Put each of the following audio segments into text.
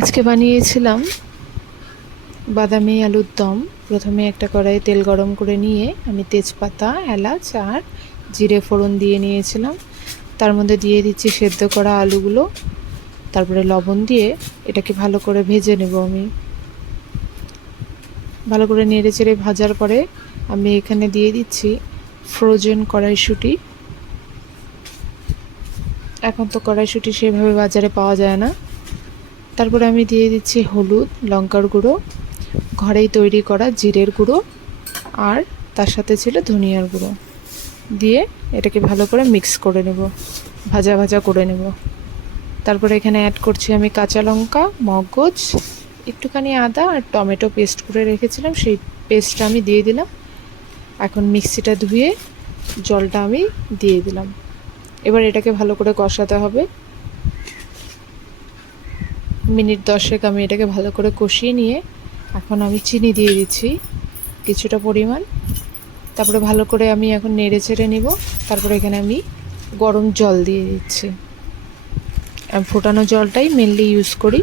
আজকে বানিয়েছিলাম বাদামি আলুর দম। প্রথমে একটা কড়াইয়ে তেল গরম করে নিয়ে আমি তেজপাতা, এলাচ আর জিরে ফোড়ন দিয়ে নিয়েছিলাম। তার মধ্যে দিয়ে দিচ্ছি সেদ্ধ করা আলুগুলো। তারপরে লবণ দিয়ে এটাকে ভালো করে ভেজে নেব আমি। ভালো করে নেড়ে চেড়ে ভাজার পরে আমি এখানে দিয়ে দিচ্ছি ফ্রোজেন কড়াইশুঁটি। এখন তো কড়াইশুঁটি সেভাবে বাজারে পাওয়া যায় না। তারপরে আমি দিয়ে দিচ্ছি হলুদ, লঙ্কার গুঁড়ো, ঘরেই তৈরি করা জিরের গুঁড়ো আর তার সাথে ছিল ধনিয়ার গুঁড়ো। দিয়ে এটাকে ভালো করে মিক্স করে নেব, ভাজা ভাজা করে নেব। তারপরে এখানে অ্যাড করছি আমি কাঁচা লঙ্কা, মগজ, একটুখানি আদা আর টমেটো পেস্ট করে রেখেছিলাম, সেই পেস্টটা আমি দিয়ে দিলাম। এখন মিক্সিটা ধুয়ে জলটা আমি দিয়ে দিলাম। এবার এটাকে ভালো করে কষাতে হবে। মিনিট দশেক আমি এটাকে ভালো করে কষিয়ে নিয়ে এখন আমি চিনি দিয়ে দিচ্ছি কিছুটা পরিমাণ। তারপরে ভালো করে আমি এখন নেড়ে চেড়ে নিব। তারপরে এখানে আমি গরম জল দিয়ে দিচ্ছি। আমি ফোটানো জলটাই মেনলি ইউজ করি।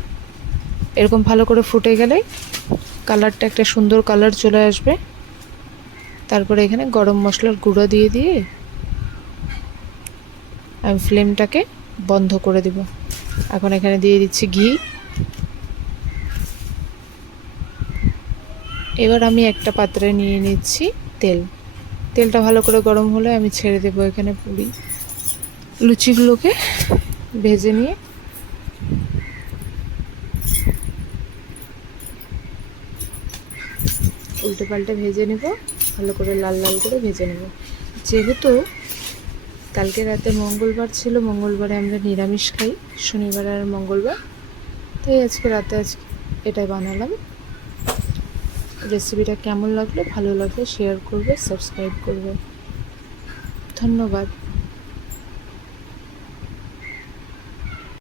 এরকম ভালো করে ফুটে গেলে কালারটা একটা সুন্দর কালার চলে আসবে। তারপরে এখানে গরম মশলার গুঁড়ো দিয়ে দিয়ে আমি ফ্লেমটাকে বন্ধ করে দিব। এখন এখানে দিয়ে দিচ্ছি ঘি। এবার আমি একটা পাত্রে নিয়ে নিচ্ছি তেল। তেলটা ভালো করে গরম হলে আমি ছেড়ে দেবো এখানে পুরি। লুচিগুলোকে ভেজে নিয়ে উল্টে পাল্টে ভেজে নেব। ভালো করে লাল লাল করে ভেজে নেব। যেহেতু কালকে রাতে মঙ্গলবার ছিল, মঙ্গলবারে আমরা নিরামিষ খাই, শনিবার আর মঙ্গলবার। তাই আজকে রাতে আজকে এটাই বানালাম। রেসিপিটা কেমন লাগল? ভালো লাগলে শেয়ার করবে সাবস্ক্রাইব করবে। ধন্যবাদ।